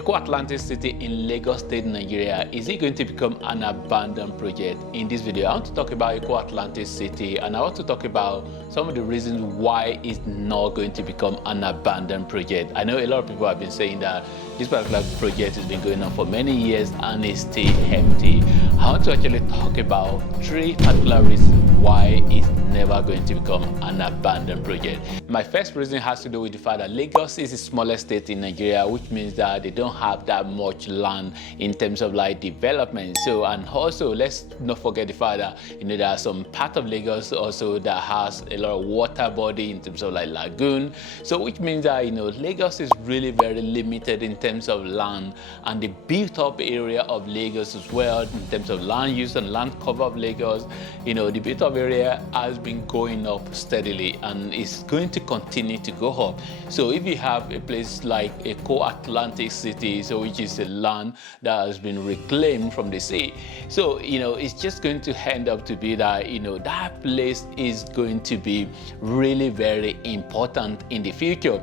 Eko Atlantic City in Lagos State, Nigeria, is it going to become an abandoned project? In this video, I want to talk about Eko Atlantic City, and I want to talk about some of the reasons why it's not going to become an abandoned project. I know a lot of people have been saying that this particular project has been going on for many years and is still empty. I want to actually talk about three particular reasons why it's never going to become an abandoned project. My first reason has to do with the fact that Lagos is the smallest state in Nigeria, which means that they don't have that much land in terms of like development. So, and also let's not forget the fact that there are some part of Lagos also that has a lot of water body in terms of like lagoon. So which means that Lagos is really very limited in terms of land, and the built up area of Lagos as well in terms of land use and land cover of Lagos, the built up area has been going up steadily and it's going to continue to go up. So if you have a place like Eko Atlantic City, so which is a land that has been reclaimed from the sea, so it's just going to end up to be that that place is going to be really very important in the future.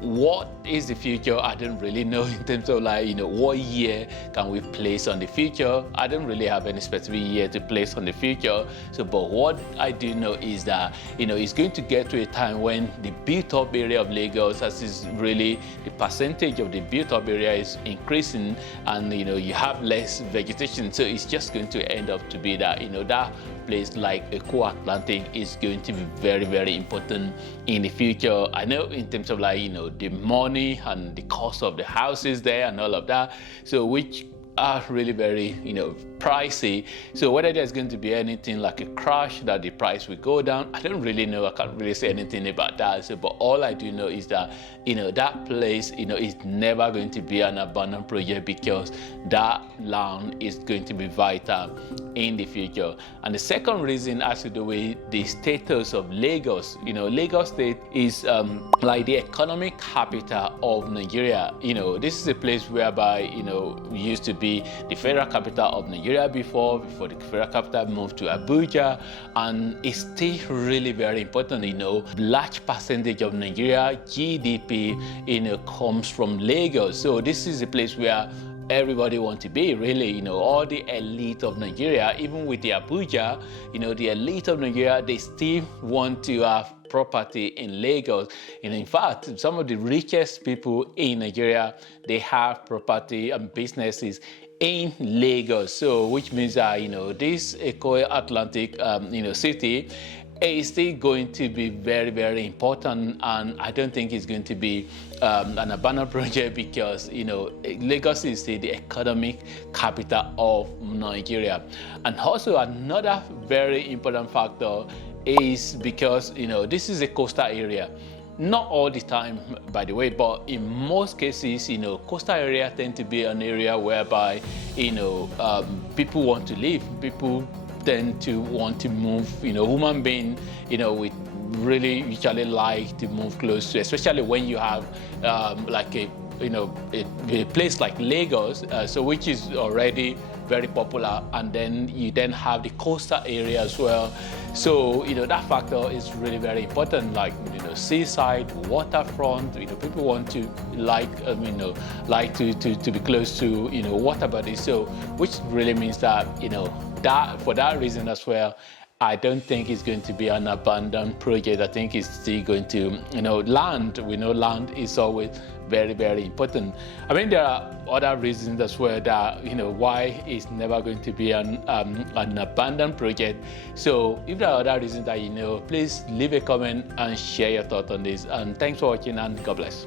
What is the future? I don't really know in terms of like what year can we place on the future. I don't really have any specific year to place on the future. So but what I do know is that it's going to get to a time when the built up area of Lagos, as is really the percentage of the built up area is increasing, and you have less vegetation, so it's just going to end up to be that that place like Eko Atlantic is going to be very very important in the future. I know in terms of like the money and the cost of the houses there and all of that, so which are really very pricey. So whether there's going to be anything like a crash that the price will go down, I don't really know. I can't really say anything about that. So but all I do know is that that place is never going to be an abandoned project, because that land is going to be vital in the future. And the second reason has to do with the status of Lagos. Lagos State is like the economic capital of Nigeria. This is a place whereby used to be the federal capital of Nigeria before the federal capital moved to Abuja, and it's still really very important. Large percentage of Nigeria GDP comes from Lagos. So this is a place where everybody wants to be, really. All the elite of Nigeria, even with the Abuja, the elite of Nigeria, they still want to have property in Lagos. In fact, some of the richest people in Nigeria, they have property and businesses in Lagos. So which means that this Eko Atlantic city is still going to be very very important, and I don't think it's going to be an abandoned project, because Lagos is still the economic capital of Nigeria. And also another very important factor is because this is a coastal area. Not all the time, by the way, but in most cases, coastal area tend to be an area whereby people want to live. People tend to want to move. Human being, we really usually like to move close to, especially when you have like a place like Lagos, so which is already very popular, and then you then have the coastal area as well. So that factor is really very important, like seaside, waterfront. People want to like to be close to water bodies. So which really means that that for that reason as well, I don't think it's going to be an abandoned project. I think it's still going to, land. We know land is always very, very important. I mean, there are other reasons as well that, why it's never going to be an abandoned project. So if there are other reasons that please leave a comment and share your thoughts on this. And thanks for watching, and God bless.